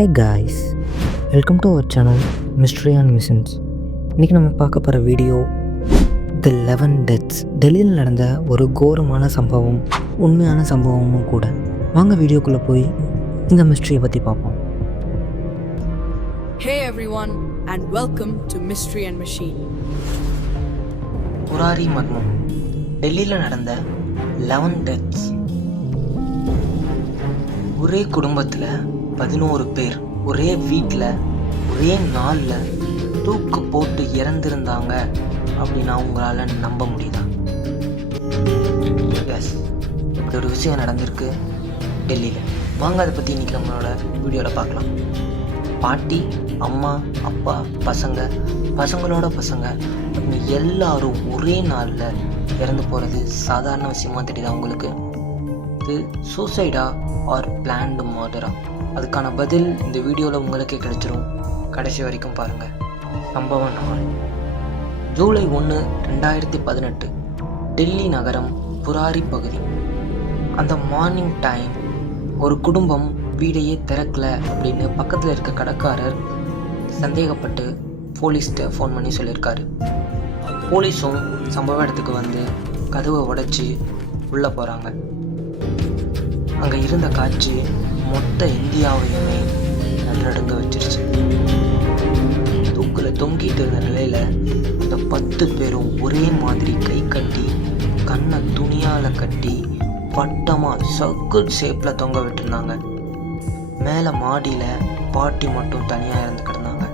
Hey guys welcome to our channel mystery and missions இன்றைக்கி நம்ம பார்க்க போகிற வீடியோ தி லெவன் டெத்ஸ் டெல்லியில் நடந்த ஒரு கோரமான சம்பவம் உண்மையான சம்பவமும் கூட. வாங்க வீடியோக்குள்ளே போய் இந்த மிஸ்ட்ரியை பற்றி பார்ப்போம். Hey everyone, and welcome to Mystery and Machine. Burari மர்மம். டெல்லியில் நடந்த லெவன் டெத்ஸ் ஒரே குடும்பத்தில் பதினோரு பேர். ஒரே வீட்டில் ஒரே நாளில் தூக்கு போட்டு இறந்திருந்தாங்க அப்படின்னா உங்களால் நம்ப முடியுதா? எஸ் இப்படி ஒரு விஷயம் நடந்திருக்கு டெல்லியில். வாங்க அதை பற்றி இன்றைக்கி நம்மளோட வீடியோவில் பார்க்கலாம். பாட்டி அம்மா அப்பா பசங்க பசங்களோட பசங்க அப்படின்னு எல்லாரும் ஒரே நாளில் இறந்து போகிறது சாதாரண விஷயமா தெரியுதா உங்களுக்கு? இது சூசைடா ஆர் பிளான்டு மர்டரா அதுக்கான பதில் இந்த வீடியோவில் உங்களுக்கே கிடைச்சிரும். கடைசி வரைக்கும் பாருங்கள் சம்பவ நாள். ஜூலை ஒன்று ரெண்டாயிரத்தி பதினெட்டு. டெல்லி நகரம் புராரி பகுதி. அந்த மார்னிங் டைம் ஒரு குடும்பம் வீடையே திறக்கல அப்படின்னு பக்கத்தில் இருக்க கடைக்காரர் சந்தேகப்பட்டு போலீஸ்கிட்ட ஃபோன் பண்ணி சொல்லியிருக்காரு. போலீஸும் சம்பவ இடத்துக்கு வந்து கதவை உடைச்சி உள்ளே போகிறாங்க அங்கே இருந்த காட்சி மொத்த இந்தியாவையுமே நல்லடங்க வச்சிருச்சு. தூக்கில் தொங்கிட்டு இருந்த நிலையில் அந்த பத்து பேரும் ஒரே மாதிரி கை கட்டி கண்ணை துணியால் கட்டி வட்டமாக சர்க்கிள் ஷேப்பில் தொங்க விட்டுருந்தாங்க. மேலே மாடியில் பாட்டி மட்டும் தனியாக இருந்து கிடந்தாங்க.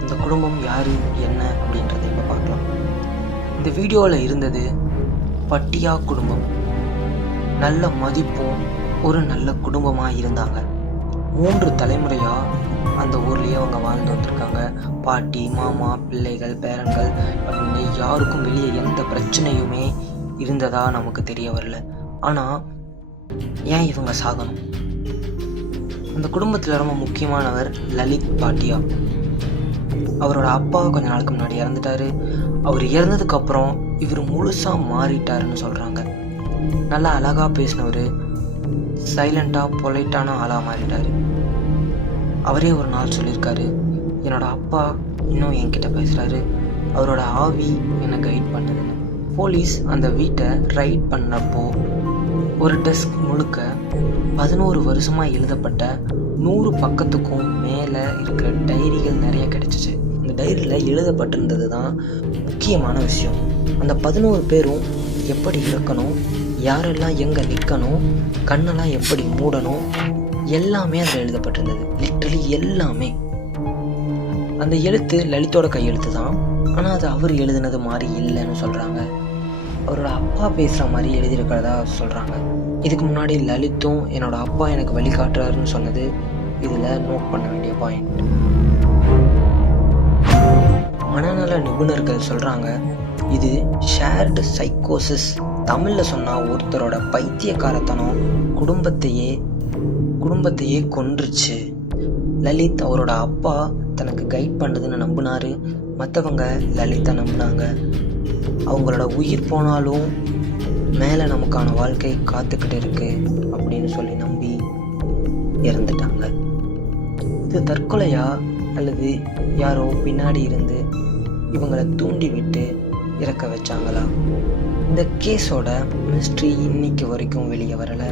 இந்த குடும்பம் யார் என்ன அப்படின்றத இப்போ பார்க்கலாம். இந்த வீடியோவில் இருந்தது பட்டியா குடும்பம். நல்ல மதிப்பும் ஒரு நல்ல குடும்பமாக இருந்தாங்க. மூன்று தலைமுறையாக அந்த ஊர்லேயே அவங்க வாழ்ந்து வந்திருக்காங்க. பாட்டி மாமா பிள்ளைகள் பேரன்கள் அப்படின்னு யாருக்கும் வெளியே எந்த பிரச்சனையுமே இருந்ததா நமக்கு தெரிய வரல. ஆனால் ஏன் இவங்க சாகணும்? அந்த குடும்பத்தில் ரொம்ப முக்கியமானவர் லலித் பாட்டியா. அவரோட அப்பா கொஞ்ச நாளுக்கு முன்னாடி இறந்துட்டாரு. அவர் இறந்ததுக்கு அப்புறம் இவர் முழுசாக மாறிட்டாருன்னு சொல்கிறாங்க நல்லா அழகாக பேசினவர் சைலண்ட்டாக பொலைட்டான ஆளாக மாறிட்டார். அவரே ஒரு நாள் சொல்லியிருக்காரு என்னோட அப்பா இன்னும் என்கிட்ட பேசுகிறாரு அவரோட ஆவி என்னை கைட் பண்ணுதுன்னு. போலீஸ் அந்த வீட்டை ரைட் பண்ணப்போ ஒரு டெஸ்க் முழுக்க பதினோரு வருஷமாக எழுதப்பட்ட நூறு பக்கத்துக்கும் மேலே இருக்கிற டைரிகள் நிறைய கிடைச்சிச்சு. அந்த டைரியில் எழுதப்பட்டிருந்தது தான் முக்கியமான விஷயம். அந்த பதினோரு பேரும் எப்படி இருக்கணும் யாரெல்லாம் எங்கே நிற்கணும் கண்ணெல்லாம் எப்படி மூடணும் எல்லாமே அதில் எழுதப்பட்டிருந்தது. லிட்ரலி எல்லாமே. அந்த எழுத்து லலித்தோட கையெழுத்து தான் ஆனால் அது அவர் எழுதுனது மாதிரி இல்லைன்னு சொல்கிறாங்க அவரோட அப்பா பேசுகிற மாதிரி எழுதியிருக்கிறதா சொல்கிறாங்க இதுக்கு முன்னாடி லலித்தும் என்னோட அப்பா எனக்கு வழிகாட்டுறாருன்னு சொன்னது இதில் நோட் பண்ண வேண்டிய பாயிண்ட் மனநல நிபுணர்கள் சொல்கிறாங்க இது ஷேர்டு சைக்கோசிஸ் தமிழில் சொன்னால் ஒருத்தரோட பைத்தியக்காரத்தனம் குடும்பத்தையே குடும்பத்தையே கொன்றுச்சு. லலித் அவரோட அப்பா தனக்கு கைட் பண்ணுதுன்னு நம்பினாரு. மற்றவங்க லலித்தை நம்பினாங்க. அவங்களோட உயிர் போனாலும் மேலே நமக்கான வாழ்க்கை காத்துக்கிட்டு இருக்கு அப்படின்னு சொல்லி நம்பி இறந்துட்டாங்க. இது தற்கொலையா அல்லது யாரோ பின்னாடி இருந்து இவங்களை தூண்டி விட்டு இறக்க வச்சாங்களா? இந்த கேஸோட மிஸ்ட்ரி இன்னைக்கு வரைக்கும் வெளியே வரலை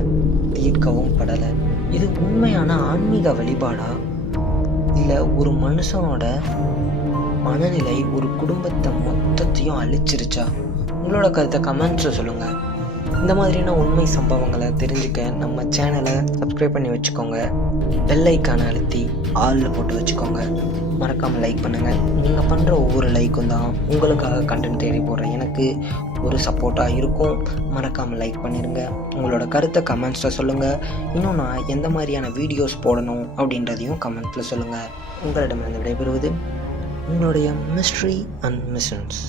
தீர்க்கவும் படலை. இது உண்மையான ஆன்மீக வழிபாடா? இல்லை ஒரு மனுஷனோட மனநிலை ஒரு குடும்பத்தை மொத்தத்தையும் அழிச்சிருச்சா? உங்களோட கருத்தை கமெண்ட்ஸில் சொல்லுங்கள் இந்த மாதிரியான உண்மை சம்பவங்களை தெரிஞ்சுக்க நம்ம சேனலை சப்ஸ்கிரைப் பண்ணி வச்சுக்கோங்க. பெல் ஐக்கான அழுத்தி ஆளில் போட்டு வச்சுக்கோங்க. மறக்காமல் லைக் பண்ணுங்கள் நீங்கள் பண்ணுற ஒவ்வொரு லைக்கும் தான் உங்களுக்காக கண்டென்ட் தேடி போடுற எனக்கு ஒரு சப்போர்ட்டாக இருக்கும். மறக்காமல் லைக் பண்ணிடுங்க உங்களோட கருத்தை கமெண்ட்ஸில் சொல்லுங்கள் இன்னும் நான் எந்த மாதிரியான வீடியோஸ் போடணும் அப்படின்றதையும் கமெண்ட்ஸில் சொல்லுங்கள் உங்களிடமிருந்து விடைபெறுவது உங்களுடைய மிஸ்ட்ரி அண்ட் மிஷன்ஸ்